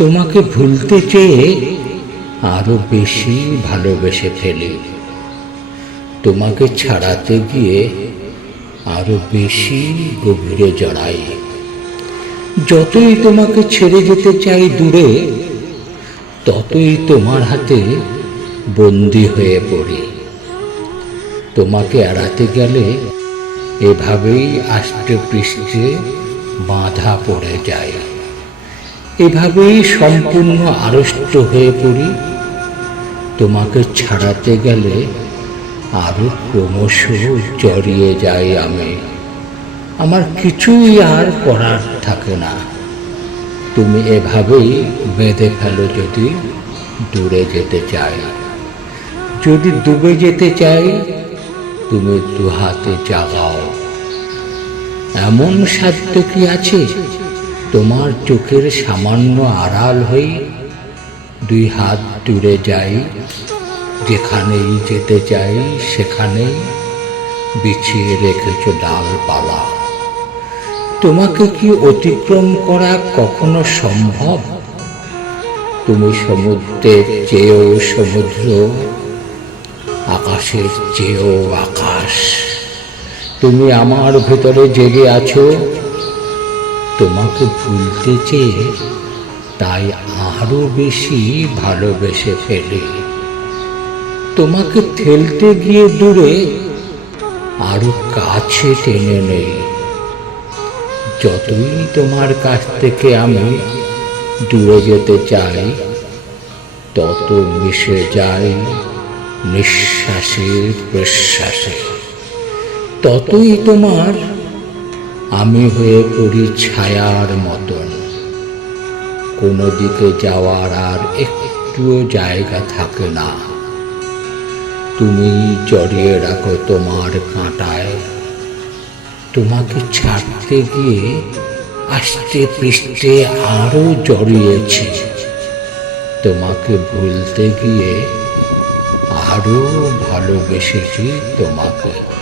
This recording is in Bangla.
তোমাকে ভুলতে চেয়ে আরও বেশি ভালোবেসে ফেলি। তোমাকে ছাড়াতে গিয়ে আরও বেশি গভীরে জড়াই। যতই তোমাকে ছেড়ে যেতে চাই দূরে, ততই তোমার হাতে বন্দি হয়ে পড়ি। তোমাকে এড়াতে গেলে এভাবেই আষ্টে পৃষ্ঠে বাঁধা পড়ে যায়। এভাবেই সম্পূর্ণ আড়ষ্ট হয়ে পড়ি। তোমাকে ছাড়াতে গেলে আরও ক্রমশ জড়িয়ে যাই আমি। আমার কিছুই আর করার থাকে না। তুমি এভাবেই বেঁধে ফেলো যদি দূরে যেতে চাই। যদি ডুবে যেতে চাই, তুমি দুহাতে জাগাও। এমন সাধ্য কি আছে? তোমার চোখের সামান্য আড়াল হই দুই হাত দূরে যাই, যেখানেই যেতে চাই সেখানেই বিছিয়ে রেখেছ ডালপালা। তোমাকে কি অতিক্রম করা কখনো সম্ভব? তুমি সমুদ্রের চেয়েও সমুদ্র, আকাশের চেয়েও আকাশ। তুমি আমার ভেতরে জেগে আছো তোমাকে ভুলতে চেয়ে তাই আরও বেশি ভালোবেসে ফেলে। তোমাকে ঠেলতে গিয়ে দূরে আরও কাছে টেনে নেই। যতই তোমার কাছ থেকে আমি দূরে যেতে চাই, তত মিশে যাই নিঃশ্বাসে প্রশ্বাসে। ততই তোমার আমি হয়ে পড়ি ছায়ার মতন। কোনো দিকে যাওয়ার আর একটুও জায়গা থাকে না। তুমি জড়িয়ে রাখো তোমার কাঁটায়। তোমাকে ছাড়তে গিয়ে আস্তে পৃষ্ঠে আরও জড়িয়েছি। তোমাকে ভুলতে গিয়ে আরও ভালোবেসেছি তোমাকে।